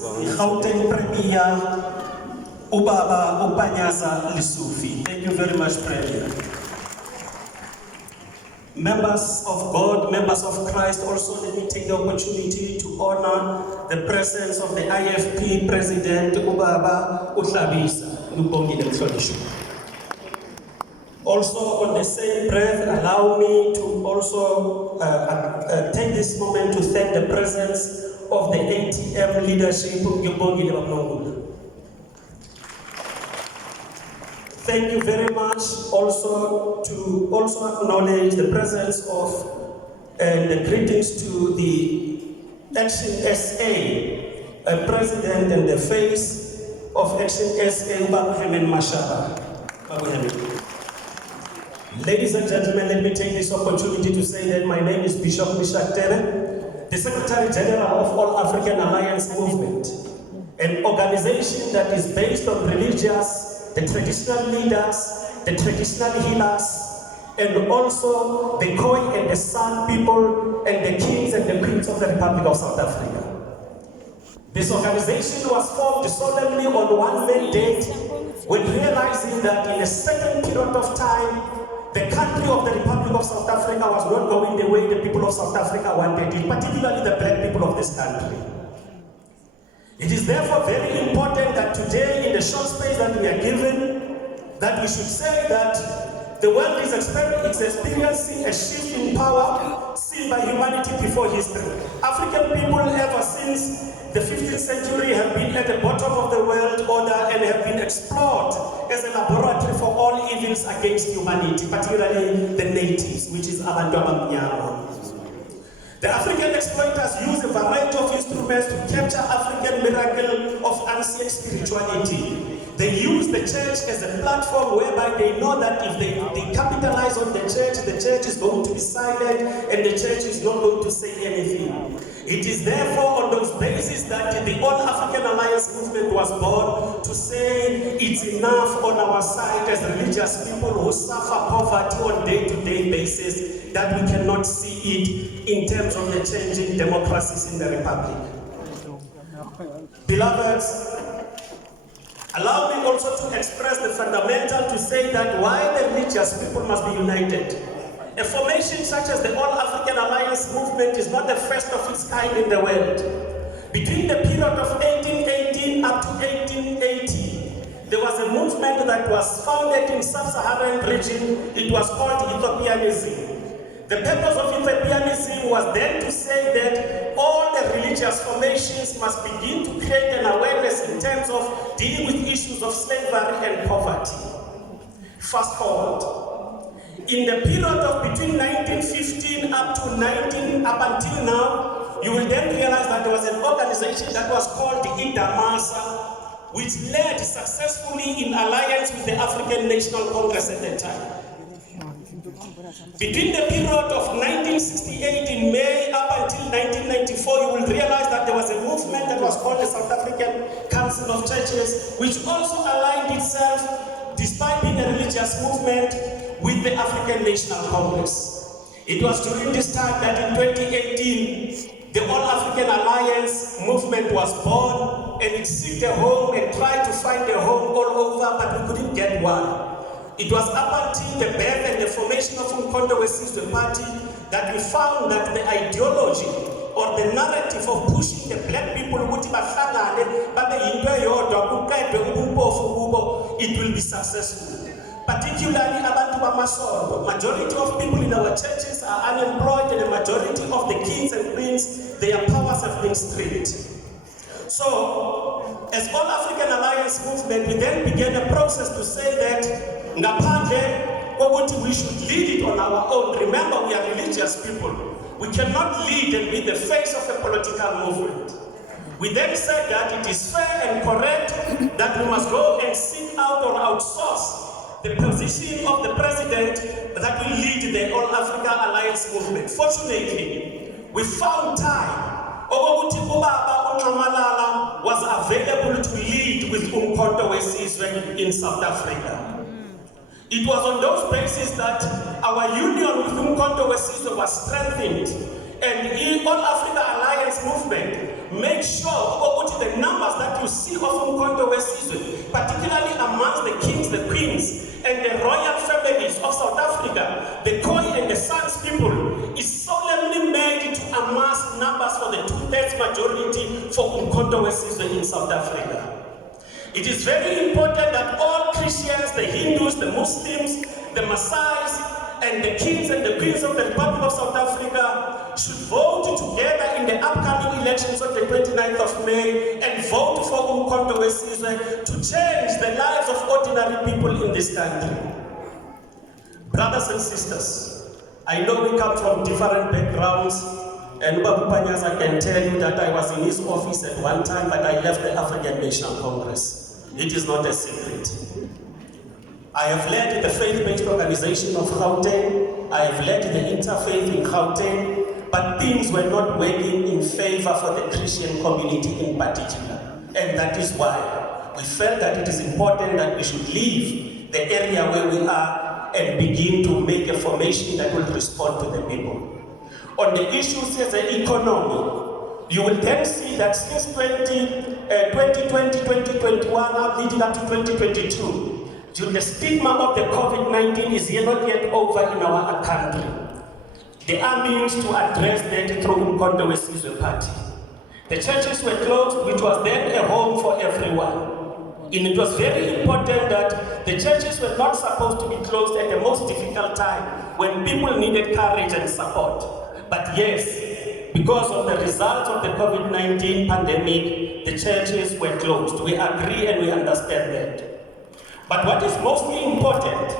Gauteng Premier Ubaba Upanyaza Lisufi. Thank you very much, Premier. Members of God, members of Christ, also let me take the opportunity to honor the presence of the IFP President Ubaba Utlabisa Lubongile Mhlonishwa. Also, on the same breath, allow me to also take this moment to thank the presence of the ATM leadership. Thank you very much. Also to acknowledge the presence of and the greetings to the MZANSI-SA President and the face of MZANSI-SA, Babu Hemen Mashaba. Ladies and gentlemen, let me take this opportunity to say that my name is Bishop Mishak Tere, the Secretary General of All African Alliance Movement, an organization that is based on religious, the traditional leaders, the traditional healers, and also the Khoi and the San people and the kings and the queens of the Republic of South Africa. This organization was formed solemnly on one May date when realizing that in a certain period of time, the country of the Republic of South Africa was not going the way the people of South Africa wanted it, particularly the black people of this country. It is therefore very important that today, in the short space that we are given, that we should say that the world is experiencing a shift in power seen by humanity before history. African people ever since the 15th century have been at the bottom of the world order and have been explored as a laboratory for all evils against humanity, particularly the natives, which is Abantu Abamnyama. The African exploiters use a variety of instruments to capture African miracle of ancient spirituality. They use the church as a platform whereby they know that if they capitalize on the church is going to be silent and the church is not going to say anything. It is therefore on those bases that the All African Alliance movement was born, to say it's enough on our side as religious people who suffer poverty on day-to-day basis, that we cannot see it in terms of the changing democracies in the Republic. Beloveds, allow me also to express the fundamental to say that why the religious people must be united. A formation such as the All African Alliance movement is not the first of its kind in the world. Between the period of 1818 up to 1880, there was a movement that was founded in sub-Saharan region. It was called Ethiopianism. The purpose of Ethiopianism was then to say that all the religious formations must begin to create an awareness in terms of dealing with issues of slavery and poverty. Fast forward. In the period of between 1915 up until now, you will then realize that there was an organization that was called the IDAMASA, which led successfully in alliance with the African National Congress at the time. Between the period of 1968 in May up until 1994, you will realize that there was a movement that was called the South African Council of Churches, which also aligned itself, despite being a religious movement, with the African National Congress. It was during this time that in 2018, the All African Alliance movement was born, and it sought a home and tried to find a home all over, but we couldn't get one. It was up until the birth and the formation of uMkhonto Wesizwe party that we found that the ideology or the narrative of pushing the black people it will be successful. Particularly Abantu Bamasondo. Majority of people in our churches are unemployed, and the majority of the kings and queens, their powers have been stripped. So, as All African Alliance movement, we then began a process to say that we should lead it on our own. Remember, we are religious people. We cannot lead and be the face of a political movement. We then said that it is fair and correct that we must go and seek out or outsource the position of the president that will lead the All Africa Alliance movement. Fortunately, we found time. Ogobuti was available to lead with uMkhonto Wesizwe in South Africa. It was on those bases that our union with uMkhonto Wesizwe was strengthened, and the All Africa Alliance movement make sure the numbers that you see of uMkhonto Wesizwe, particularly amongst the kings, the queens, and the royal families of South Africa, the Khoi and the Sons people, is solemnly made to amass numbers for the 2/3 majority for uMkhonto Wesizwe in South Africa. It is very important that all Christians, the Hindus, the Muslims, the Maasais, and the kings and the queens of the Republic of South Africa should vote together in the upcoming elections on the 29th of May and vote for uMkhonto Wesizwe to change the lives of ordinary people in this country. Brothers and sisters, I know we come from different backgrounds, and Babu Panyaza can tell you that I was in his office at one time, but I left the African National Congress. It is not a secret. I have led the faith-based organization of Gauteng. I have led the interfaith in Gauteng, but things were not working in favor for the Christian community in particular. And that is why we felt that it is important that we should leave the area where we are and begin to make a formation that will respond to the people. On the issues of the economy, you will then see that since 2020, 2021, leading up to 2022, the stigma of the COVID-19 is not yet over in our country. There are means to address that through uMkhonto Wesizwe Party. The churches were closed, which was then a home for everyone. And it was very important that the churches were not supposed to be closed at the most difficult time when people needed courage and support. But yes, because of the results of the COVID-19 pandemic, the churches were closed. We agree and we understand that. But what is mostly important